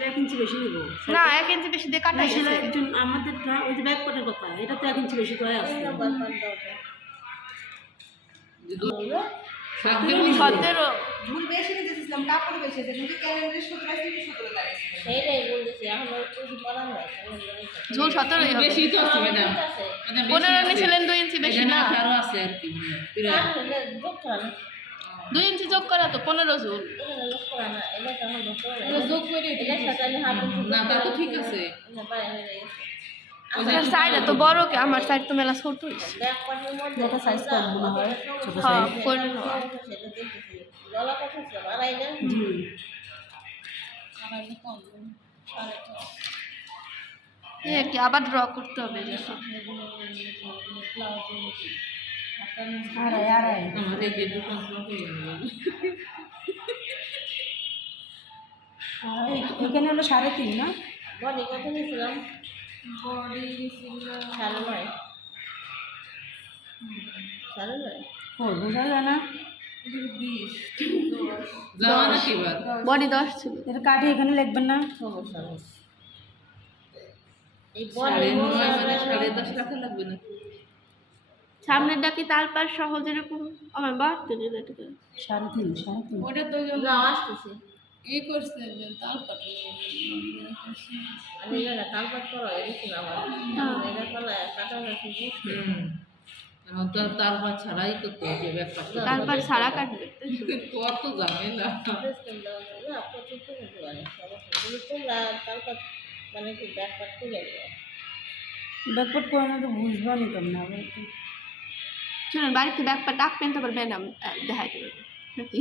1 ইঞ্চি বেশি নিব না 1 ইঞ্চি বেশি দিয়ে কাটা গেছে। একজন আমাদেরটা ওই যে ব্যাক পার্টের কথা, এটা তো 1 ইঞ্চি বেশি করে আছে। 17 ঝুল বেশি নিতেছিলাম, কাপড় বেশি আছে, কিন্তু ক্যালেন্ডারে 17 থেকে 17 লাগাইছি। সেইটাই বলতেছি, এখন ওই কিছু করার নাই। ঝুল 17 হবে। বেশি তো আছে ম্যাডাম। 15 নিছিলেন 2 ইঞ্চি বেশি না। আরো আছে আর কি। যোগ করা না, 2 ইঞ্চি যোগ করা তো 15 ঝুল। এখানে যোগ করা না, এটা তখন যোগ করা না। যোগ করে এটার সাথে আমি হাফ ইঞ্চি না তা তো ঠিক আছে। না বাইরে হয়ে গেছে। আপনার সাইড তো বড় কি, আমার সাইড তো মেলা ছোট হইছে। ব্যাক পার্টের মধ্যে এটা সাইজ কম মনে হয়, ছোট হ্যাঁ সাইজ। করে নাও। সেটা দেখতেছি গলা কত ছিল আড়াই না, জি আড়াই কম সাড়ে ছয়। এই কি আবার ড্র করতে হবে যখন। আড়াই আড়াই। আমার এই যে দোকান থেকে আর এখানে হলো 3.5 না? বডি কত নিয়েছিলাম? বডি ছিল 9.5। 9.5 ও বোঝা যায় না। যাওয়া না কিবার বডি 10 ছিল। এটা কাটে এখানে লিখবেন না? সমস্যা নেই। এই 9.5 বডি 10.5 টাকা লাগবে না। সামনের ডাকি তালপার সহ যেরকম আমার বাড়তে দিলে এটাকে 3.5 ওটা তো যাওয়া আসতেছে। ই করছে যে তালপাট আমি এটা কালপাত করা হয়েছিল আমার, এটা কলা কাটা গেছে এখন তো তালপাট ছাড়াই করতে হবে ব্যাপার। তালপার ছাড়া কাটবে। কত ঝামেলা। প্রচুর করে দেওয়া সমস্যা, তোমরা কালপাত মানে কি ব্যাকপাত তুলে দেওয়া। ব্যাকপার্ট করে না তো বুঝবা নি কেমন আবার একটু। শুনুন বাড়িতে ব্যাগপা ডাকবেন তারপর ম্যাডাম দেখাইতে পারবে নাকি।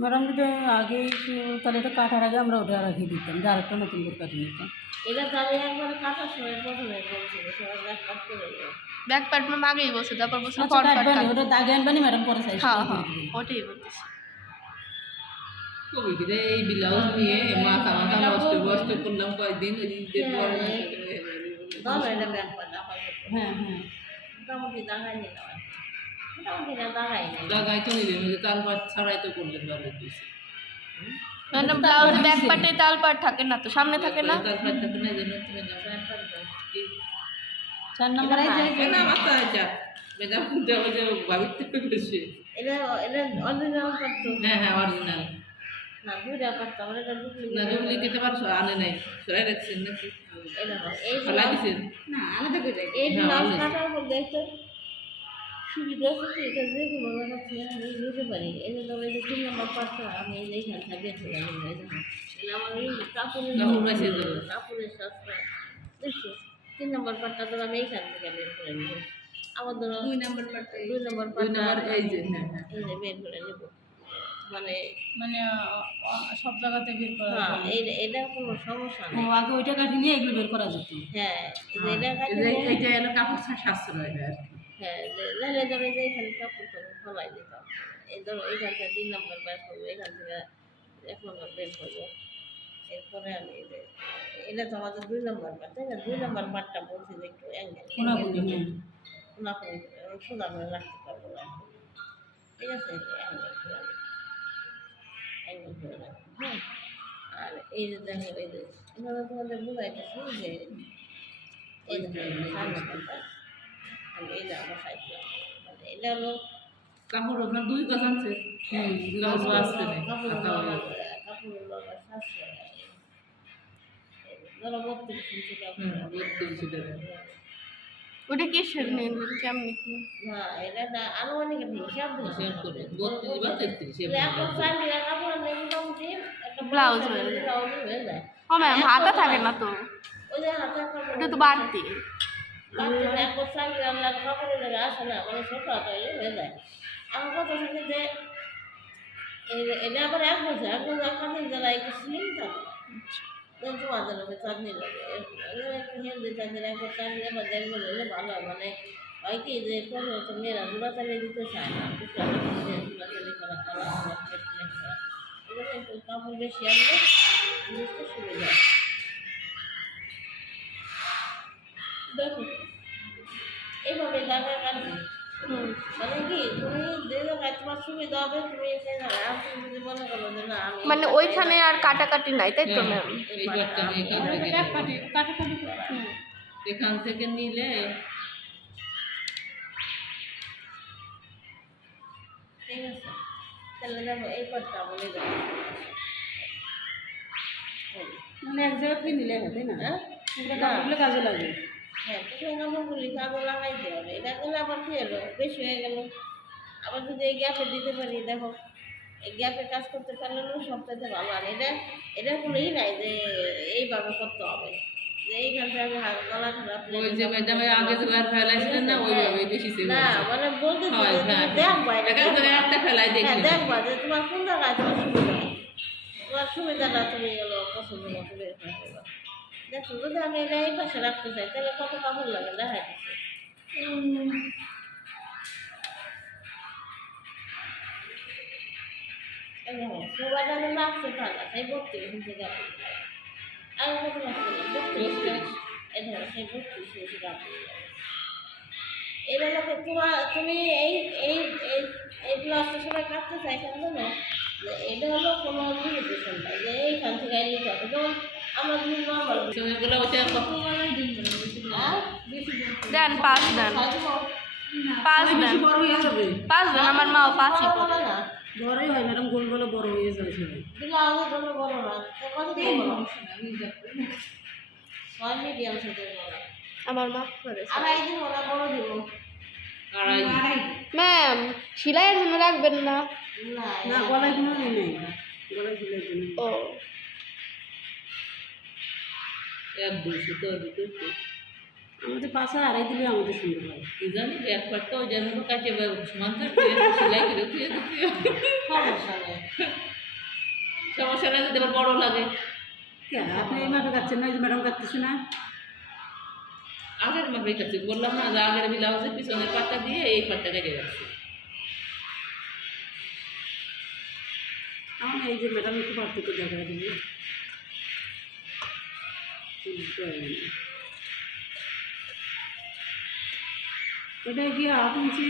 ম্যাডাম যদি আগে একটু তাহলে এটা কাটার আগে আমরা ওটা রাখিয়ে দিতাম, যে আরেকটা নতুন করে কাটিয়ে নিতাম। এটা তো আমি একবার কাটার সময় প্রথমে বলছিল সবাই ব্যাকপাত করে দেওয়া। ব্যাগপাট ম্যাম আগেই বসে তারপর বসে আচ্ছা ফটফট কাটবানি, কাটবে। ওটা দাগে আনবানি ম্যাডাম পরে সাইজ হ্যাঁ করে হ্যাঁ দিবেন। ওটাই বলতেছি। কবি রে এই ব্লাউজ নিয়ে মাথা নষ্ট করলাম কয়েকদিন, ওই দিন পর দাও এটা ব্যাকপাত আপাতত হ্যাঁ হ্যাঁ মোটামুটি দাঁড়াই নিলাম, মোটামুটি না দাঁড়াই নেই। জায়গায় তো নিলেন ওই যে তালপাট ছাড়াই তো করলেন ভালো দিয়েছে। ম্যাডাম ব্লাউজে ব্যাগপাটে তালপাট থাকে না তো, সামনে থাকে না। তালপাট থাকে না, এই জন্য তুমি না ব্যাকপাত দাও। 4 নম্বর এই যে না মাথা যা ম্যাডাম ওই যে ভাবির থেকে বেশি। এটা অরিজিনাল করতো হ্যাঁ হ্যাঁ অরিজিনাল না, দুইটা করতো আমরা, এটা না ডুপ্লিকেট। ডুপ্লিকেট আবার আনে নাই, সরাই রাখছেন নাকি এই ফেলাই দিছেন? না আলাদা করে এই হ্যাঁ, ব্লাউজ ভালো। কাটার উপর দেখতে সুবিধা আছে কি, এটা যে কোনো লাগাচ্ছে আমি নিতে পারি। এই যে ধরো এই যে 3 নম্বর পাটটা আমি এই যে এইখান থেকে বের করে নিলাম, এই দেখো এটা আমার এই কাপড়ের কাপড় বাইছে দেবো। কাপড়ের সাথে দেখছো 3 নম্বর পাটটা ধরো আমি এইখান থেকে বের করে নিব। আমার ধরো 2 নাম্বার পার্টে 2 নম্বর দুই পাটটা নাম্বার এই যে হ্যাঁ হ্যাঁ এই যে বের করে নিব, মানে মানে সব জায়গাতে বের করা হ্যাঁ এটা কোনো সমস্যা ও নেই। আগে ওইটা কাটিয়ে নিয়ে এগুলো বের করা যেত। হ্যাঁ এই যে এটা এই কাটে যে এইটা এলো কাপড় সাশ্রয় হয় আর কি। হ্যাঁ নাহলে ধরো এই যে এখানে কাপড় টাপড় ফলাই দিতাম, এই ধরো এইখান থেকে 3 নম্বর বের করবো, এখান থেকে 1 নম্বর বের করবো, এরপরে আমি এই যে এটা তো আমাদের 2 নম্বর পাট, তাই না? 2 নম্বর পাটটা বলছি যে একটু অ্যাঙ্গেল কোনা বলি হ্যাঁ না করে সোজা করে রাখতে পারবো না, ঠিক আছে? অ্যাঙ্গেল করে রাখবো, হ্যাঁ। আর এই যে দেখো এই যে এভাবে তোমাদের বোঝাইতেছি যে এই যে সামনে পাটটা আমি এই যে আমার সাইডলাম, মানে এটা হলো কাপড় আপনার 2 গজ আনছে। ব্লাউজ আসছে না কাপড় আমার সাশ্রয় ধরো 32 ইঞ্চি কাপড়। 32 টাকা। ওটা কি শেড নেন কেমনি কি? না এটা না আনুমানিক একটা হিসাব দিয়েছে। হিসাব করে 32 বা 33 এর এখন চাইলে কাপড় আনলে মোটামুটি একটা ব্লাউজ হয়ে যায়। ব্লাউজ হয়ে যায়। ও ম্যাম হাতা থাকে না তো, ওই যে হাতে কাপড় ওটা তো বাড়তি। এখন চাইলে আনলে কাপড়ের জায়গায় আসে না, মানে ছোট হাতে হয়ে যায়। আমার কথা হচ্ছে যে এটা আবার 1 বছর আপনাদের যারা একটু স্লিম থাকে তোমাদের লোকে চাঁদনি লাগে একটু হেলদি তাদের একবার চাঁদনি আবার দেখবেন হলে ভালো হয়। মানে হয় কি যে কোনো মেয়েরা জোড়া চালিয়ে দিতে চায় না, জোড়া চালি করা করা এই জন্য একটু কাপড় বেশি আনলে বুঝতে সুবিধা। দেখো এইভাবে দাগা কাটবে, মানে কি তুমি যে জায়গায় তোমার সুবিধা হবে তুমি সেই জায়গায় আর তুমি যদি মনে করো যে না আমি মানে ওইখানে আর কাটাকাটি নাই তাই তো ম্যাম? এই পাটটা আমি এখান থেকে কাটাকাটি এখান থেকে নিলে ঠিক আছে তাহলে দেখো এই পাটটা বলে দেবো মানে এক জায়গা থেকে নিলে হয় তাই না? হ্যাঁ কাপড়গুলো কাজে লাগে। হ্যাঁ তুমি কাপড়গুলি কাজে লাগাইতে হবে এটা করলে আবার কি হলো বেশি হয়ে গেল আবার যদি এই গ্যাপে দিতে পারি দেখো এই গ্যাপে কাজ করতে পারলে না সবটাতে ভালো আর এটা কোনো ই নাই যে এইভাবে করতে হবে যে এইখান থেকে আমি গলা ওই যে ম্যাডামের আগে দুবার ফেলাইছিলেন না ওইভাবে বেশি ছিল না মানে বলতে দেখবা একটা ফেলাই দেখি দেখবা যে তোমার কোন জায়গায় তোমার সুবিধা তোমার সুবিধাটা তুমি হলো পছন্দ মতো বের করে দেবা দেখো যদি আমি এটা এই পাশে রাখতে চাই তাহলে কত কাপড় লাগে দেখা দিচ্ছে মোবাইলটা আমি লাগছে থাকা সেই 32 থেকে আমি কত লাগছে 32 এই ধরো সেই 32 কাপড় এটা দেখো তুমি এই এই এই এই ব্লাউজটা সবাই কাটতে চাইছেন জানো যে এটা হলো কোনো লিমিটেশন নাই যে এইখান থেকে নিতে হবে যেমন আমরা যদি নর্মাল সময়গুলো ওইটা কত দেন 5 দেন, 5 দেন, বড় হয়ে যাবে। 5 দেন, আমার মাও 5ই পরে। বলে না বড়ই হয় ম্যাডাম, গোলগুলো বড় হয়ে যাবে সবাই। ব্লাউজের জন্য বলো না কত দিয়ে বলো ছয় মিডিয়াম সাইজের বলো আমার মা করে। আড়াই দিব না বড় দিব আড়াই ম্যাম সেলাইয়ের জন্য রাখবেন না? না না গলায় কোনো নেই, গলায় ঝুলের জন্য। ও 1-2 তো দিতে আমাদের পাশে আড়াই দিলে আমাদের সুন্দর লাগে। কি জানি ব্যাক পার্টটা ওই জন্য কাটে সমান করে সেলাই করে দিয়ে দিতে সমস্যা নেই সমস্যা নাই যদি আবার বড় লাগে কেন আপনি এই মাপে কাটছেন না? এই যে ম্যাডাম কাটতেছে না? আগের মাপে কাছে বললাম না যে আগের ব্লাউজের পিছনের পাটটা দিয়ে এই পাটটা কেটে রাখছি আমার এই যে ম্যাডাম একটু পার্থক্য দেখা দিবি। এটা কি হাফ ইঞ্চি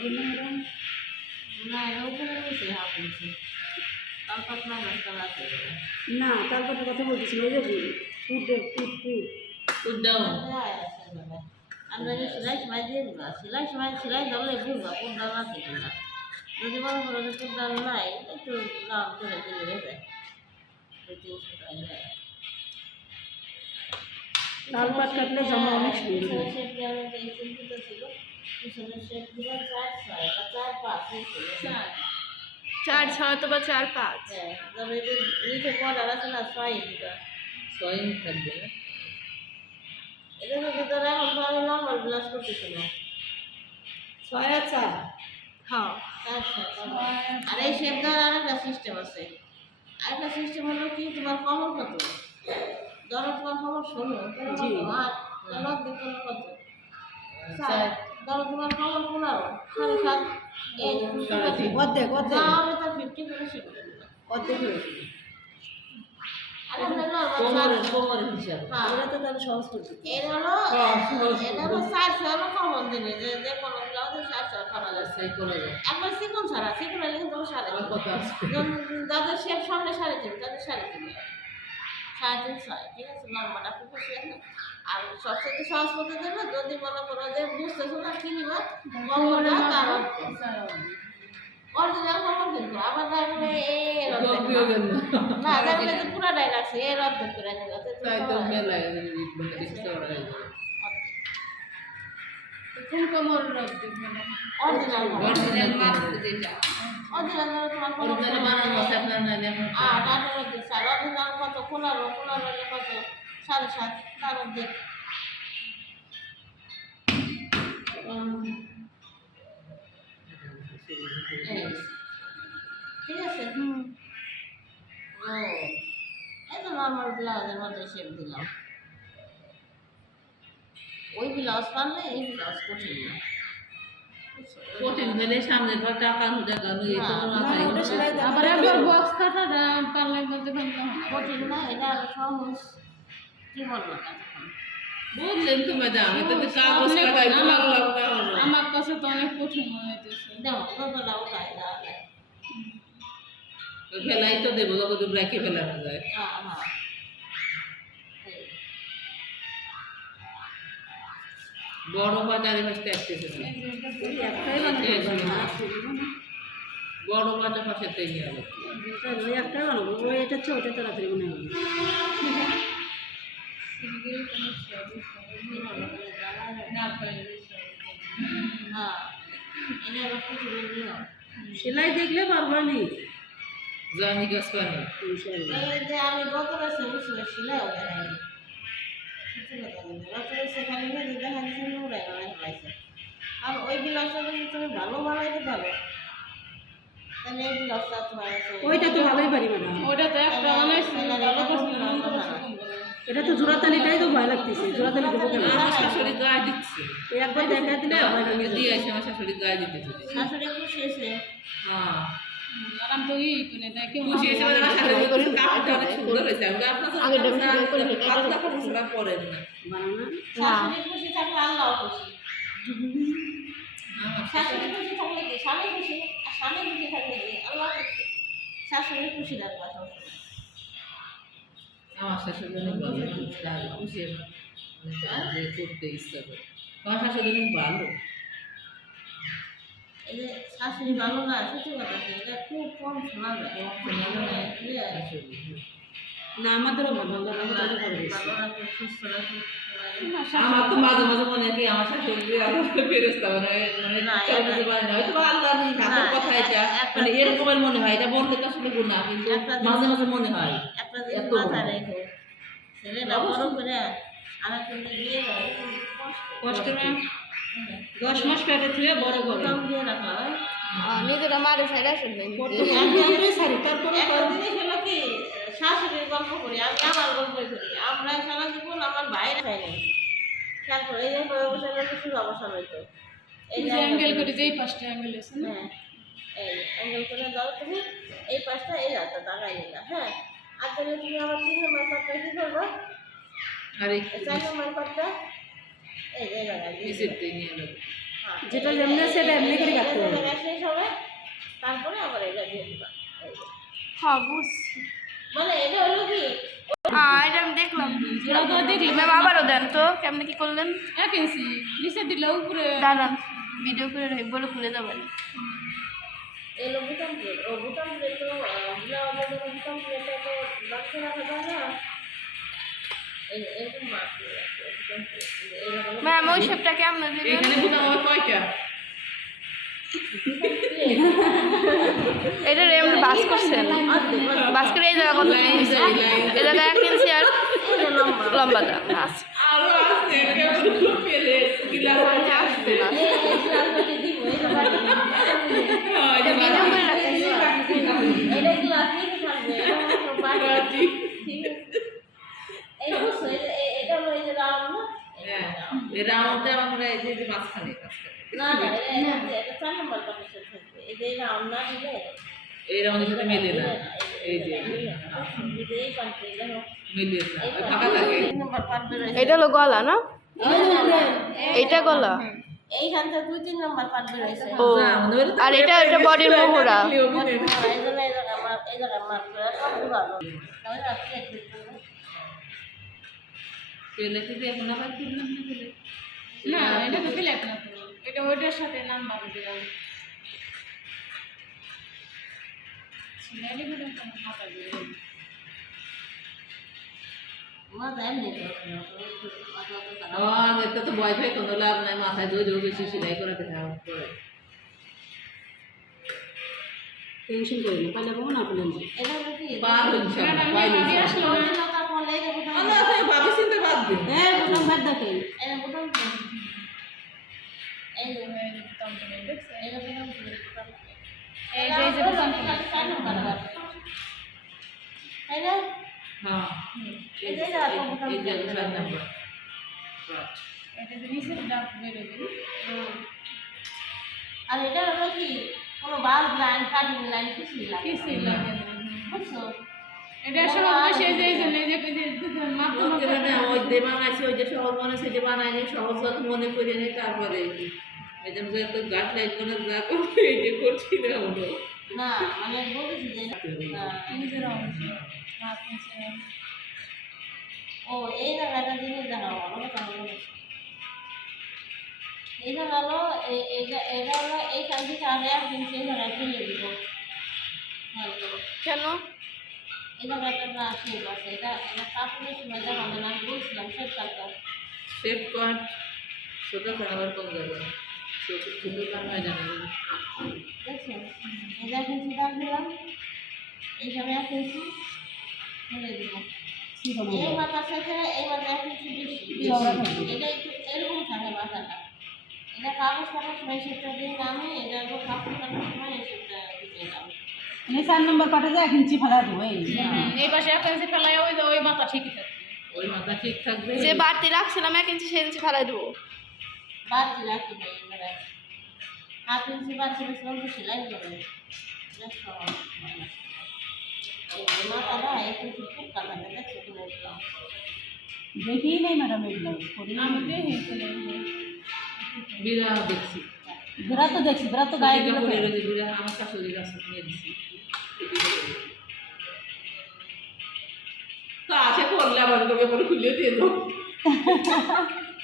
জন্য ম্যাডাম? না ওখানে বেশি হাফ ইঞ্চি তারপর না রাস্তা আছে না, তারপরে কথা বলতেছি ওই যে ফুট ডাউন আমরা যে সেলাই সেলাই দিয়ে দিবা সেলাই ধরলে বুঝবা কোন দাম আছে কিনা যদি মনে করো যে কোন দাম নাই একটু দাম করে দিলে হয়ে যায় 300 টাকা যায় লাল পাট কাটলে জামা অনেক সুন্দর হয়। শেপ দিয়ে আমি এই চিন্তিত ছিল পিছনের শেপ দিলে 4-6 বা 4-5 ছিল 4-6 অথবা 4-5। হ্যাঁ তবে যে নিচে বর্ডার আছে না 6 দিটা 6 ইঞ্চ থাকবে এটা যদি তোরা এখন তো আমি নর্মাল ব্লাউজ করতেছি না 6-4 হ্যাঁ আচ্ছা আর এই শেপ দেওয়ার আরেকটা সিস্টেম আছে আরেকটা সিস্টেম হলো কি তোমার কমর কত ধরো তোমার কমর 16 জি। আর তোমার দেখুন কত ধরো তোমার কমর 15 7.5 এই অর্ধেক যা হবে তার 50 করে শিখতে দিবা অর্ধেক হয়েছে। আর আমরা নর্মাল কোমরের হিসাব এটা তো তাহলে সহজ করছি। এর হলো এটা হলো 400 হলো কমন জিনিস যে কোনো ব্লাউজে 400 করা যায় সেই করে যায় একবার চিকন ছাড়া চিকন হলে কিন্তু সাড়ে আমার কত আছে যাদের শেপ সামনে 3.5 তাদের 3.5 3.5 ঠিক আছে নর্মাল আপনি বুঝলেন না আর সবচেয়ে সহজ করতে দেবে যদি মনে করো যে বুঝতেছো না কি নিবা কমরটা তার অরিজিনাল কমর কিন্তু আবার দেখবে এই কপিও গেল না দেখবে যে পুরাটাই রাখছে এর অর্ধেক করে নিল তাই তো মেলায় মানে কিছু ওরা কোন কোমর অর্ধেক মানে? অরিজিনাল অরিজিনাল মাপ যেটা অরিজিনাল তোমার কোনো অরিজিনাল বানানো আছে আপনার না এখন আর টাটার অর্ধেক স্যার অরিজিনাল কত 15 কত 7.5 তার অর্ধেক ঠিক আছে ও এই তো নর্মাল ব্লাউজের মতো শেপ দিলাম ওই ব্লাউজ পারলে এই ব্লাউজ কঠিন না কঠিন হলে সামনের পর টাকা হুদা গানো এই তো মাথায় ওটা সেলাই দেওয়া আবার একবার বক্স কাটাটা পারলে বলতে পারলে হয়। কঠিন না এটা সহজ কি বলবো তখন বললেন তো ম্যাডাম এটা তো কাগজ কাটাই লাগলাম না আমার কাছে তো অনেক কঠিন মনে হইতেছে। দেখো কতটা উঠায় না ফেলাই তো দেবো কত ব্রেকে ফেলানো যায় হ্যাঁ হ্যাঁ বড় বাজারে পাশে আসতেছে না একটাই বানাবো না, বড় বাজার পাশে নিয়ে যাবো ওই একটাই বানাবো, ওই এটা হচ্ছে ওটা তাড়াতাড়ি মনে হবে। হ্যাঁ এটা আবার কিছু বলবি না সেলাই দেখলে পারবা নি জানি গাছ পানি এই যে আমি গত বছর বুঝলে ছিলাম সেখানে দেখা যাচ্ছে নোংরা ফেলাইছে আর ওই বিলাসটা যদি তুমি ভালো বানাইতে পারো তাহলে এই বিলাসটা তোমার ওইটা তো ভালোই পারি ম্যাডাম, ওইটা তো একটা অনেক এটা তো জোড়াতালিটাই তো ভয় লাগতেছে, জোড়াতালি দেবো কেন? আমার শাশুড়ি গায়ে দিচ্ছে এই একবার দেখা দিলে ভয় লাগে। দিয়ে আসে আমার শাশুড়ি গায়ে দিতে শাশুড়ি খুশি এসে হ্যাঁ আরাম তো ই কোনে দেয় কেউ খুশি এসে আমার শাশুড়ি বলছে কাপড়টা অনেক সুন্দর হয়েছে আমি আপনার পাতলা কাপড় পরেন না বানানো শাশুড়ি খুশি থাকলে আল্লাহ খুশি শাশুড়ি খুশি থাকলে কি স্বামী খুশি আর স্বামী খুশি থাকলে কি আল্লাহ খুশি শাশুড়ি খুশি রাখবা সবসময় আমার শাশুড়ি অনেক ভালো খুশি যে করতে ইচ্ছা করে আমার শাশুড়ি অনেক ভালো এই যে শাশুড়ি ভালো না সত্যি কথা কি এটা খুব কম শোনা যায় না আমাদেরও ভালো লাগে, আমি তাহলে করে দিচ্ছি। ভালো রাখে সুস্থ রাখে আমার তো মাঝে মাঝে মনে হয় কি আমার শাশুড়ি আমার ফেরেস্তা মানে চলতে পারে না হয়তো আল্লাহ নেই হাতের কথা এটা মানে এরকমের মনে হয় এটা বলতে তো আসলে গুণা কিন্তু মাঝে মাঝে মনে হয় একটা জিনিস মাথায় রেখো ছেলেটা বড় করে আর একটা দিয়ে দেয় কষ্ট না 10 মাস পেটে থেকে বড় করে কম দিয়ে রাখা হয় নিজেরা মারে ফেলে শুনবেন একদিনই ছাড়ি, তারপরে একটা জিনিস হলো কি শাশুড়ির গল্প করি আমি আমার গল্পই করি আমরা সারা জীবন আমার বাইরে খাই নাই তারপরে এই যে বসে কিছু অবসর হইতো এই যে অ্যাঙ্গেল করে যেই পাঁচটা অ্যাঙ্গেল আছে না, হ্যাঁ এই অ্যাঙ্গেল করে দাও তুমি এই পাশটা এই হাতটা দাগাই নিলা হ্যাঁ আর তাহলে তুমি আবার 3 নম্বর পাটটা কি করবো আরে 4 নম্বর পাটটা এই যে জায়গায় কিসের নিয়ে নেব যেটা যেমনি আছে সেটা এমনি করে কাটতে হবে। শেষ হবে তারপরে আবার এটা দিয়ে দিবা এই যে। হ্যাঁ বুঝছি মানে এটা হলো কি এটা আমি দেখলাম জোড়া তো দেখলি ম্যাম আবারও দেন তো কেমনে কি করলেন 1 ইঞ্চি নিচে দিলে উপরে দাঁড়ান ভিডিও করে রাখি বলে খুলে দেবেন এই লো বুটাম প্লেট ও বুটাম প্লেট তো ব্লাউজ এর বুটাম প্লেটটা তো লক্ষ্য রাখা যায় না এই এরকম মাপ দিয়ে রাখো, বুটাম প্লেট এইরকম ম্যাম ওই শেপটা কেমনে দিবেন এখানে বুঝলাম আমার কয়টা এটা এমনি বাস করছেন বাস করে এই জায়গা কত এই জায়গা 1 ইঞ্চি আর লম্বাটা আচ্ছা আরো আছে কেমন পেলে গিলাস আছে আসবে না ভিডিও করে রাখেন এটা গ্লাস নিয়ে থাকবে এই বুঝছো এটা হলো এই যে রাউন্ড না হ্যাঁ এই রাউন্ডটা আমার মনে হয় এই যে মাঝখানে না না এটা 4 নম্বর পাশে থাকবে এই যে রাউন্ড না দিলে এই রাউন্ডের সাথে মেলে না এই যে এই পাশে দেখো মিলিয়ে না ফাঁকা থাকে 3 নম্বর পাট বেরোয় এটা হলো গলা না এটা গলা এইখানটা 2-3 নম্বর পাট বেরোইছে ও আর এটা এটা বডির মোহরা এই জায়গা মার করে সব ভালো তাহলে আপনি একটু পেলে কি এখন আবার কি না পেলে না এটা তো প্লেট না তো এটা ওইটার সাথে নাম্বার দিলাম সিনারি গুলো তো মাথা দিয়ে মাথা এমনি এটা তো ভয় পাই কোনো লাভ নাই মাথায় ধরে বেশি সেলাই করে দেখা করে টেনশন করি না, পাইলে পাবো না পেলে না। এটা কি পার হইছে পাই আমি হইছে আসলো না, কথা বলে এই যে না সেই ভাবি চিন্তা বাদ দে হ্যাঁ প্রথম ভাত দেখেন এই বুটাম এই যে বুতাম তো দেখছে এই যে বুটাম এই যে বুতাম তো 4 নম্বর পাট তাই না হ্যাঁ এই যে বুটাম এই যে 4 নাম্বার এটা যে নিচে ডাক বের হবে আর এটা হলো কি কোনো বাল লাইন কাটিং লাইন কিছুই লাগে কিছু লাগে না বুঝছো এটা আসলে অবশ্যই এই যে মাপ তো ওই দে যে বানাইছে ওই যে সহজ মনে হচ্ছে যে বানায়নি সহজ কথা মনে করে নেই তারপরে এই যে আমরা তো গাছ লাইট করে যা করছি এই যে করছি না হলো না মানে বলেছি যে ও এই জায়গাটা জিনিস জানাবো আমাকে কেন বলেছি এই জায়গা হলো এটা হলো এইখান থেকে আমি একদিন সেই জায়গায় ফেলে দিব কেন? এই জায়গাটা না শেপ আছে এটা এটা কাপড়ের সময় দেখাবো না আমি বলছিলাম শেপ কাটটা শেপ কাট ছোট কাটাবার কোন জায়গায় ছোট ছোট কাট হয় জানা দেখছেন এটা কিন্তু দাম দিলাম এইভাবে এক ইঞ্চি ফেলে দিব এই মাথা থেকে এই মাথা এক ইঞ্চি বেশি এটা একটু এরকম থাকে মাথাটা এটা কাগজ কাটার সময় সেটা দিয়ে নামে এটা কাপড় কাটার সময় এই সেটা দিতে যাবে মানে 4 নম্বর পাটে যে 1 ইঞ্চি ফেলা দেবো এই পাশে 1 ইঞ্চি ফেলাই ওই মাথা ঠিকই থাকবে ওই মাথা ঠিক থাকবে যে বাড়তি রাখছিলাম 1 ইঞ্চি 6 ইঞ্চি ফেলাই দেবো বাড়তি রাখি ভাই এবারে হাফ ইঞ্চি বাড়তি বেশি সেলাই করবে মাথাটা একটু খুব কাটা দেখছো তুমি দেখি নেই ম্যাডাম এগুলো করি আমি দেখি বিড়াল দেখছি বেড়া তো দেখছি বেড়া তো গায়ে দিল কাপড়ের ওই যে বিড়াল আমার শাশুড়ি গাছ নিয়ে দিছি তো আছে করলে আবার কবে করে খুলে দিয়ে দেবো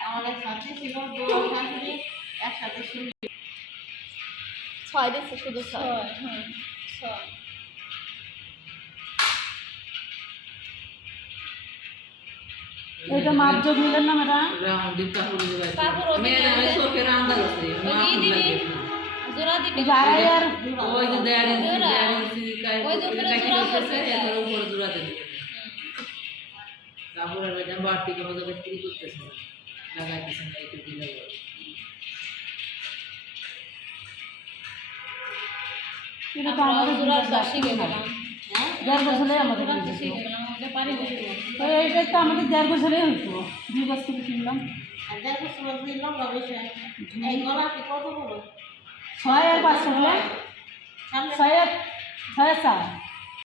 আমাদের সাথে ছিল বউ শাশুড়ি একসাথে শুনি 6 দিচ্ছে শুধু 6 এটা মাপ যোগ নিলেন না ম্যাডাম রাউন্ডে কাপড় দিয়ে কাপড় ওদিকে মেয়েরা আমি চোখের আন্দাজ আছে মাপ লাগে জোড়া দিতে যারাই আর ওই যে দেড় ইঞ্চি ওই যে উপরে জোড়া করতেছে এর উপরে জোড়া দেবে কাপড়ের ম্যাডাম বাড়তি কোনো জায়গায় কি করতেছে লাগাইতেছে না একটু দিলে এটা তো আমাদের জোড়া শিখে গেলাম 1.5 বছরে আমাদের শিখে গেলাম ওটা পারি তো এইটা তো আমাদের 1.5 বছরে হইতো 2 বছর থেকে কিনলাম আর দেখো সময় দিলাম রবি এই গলা কি কত বড় 6 আর 5 হলে সামনে 6 আর 6 আর 7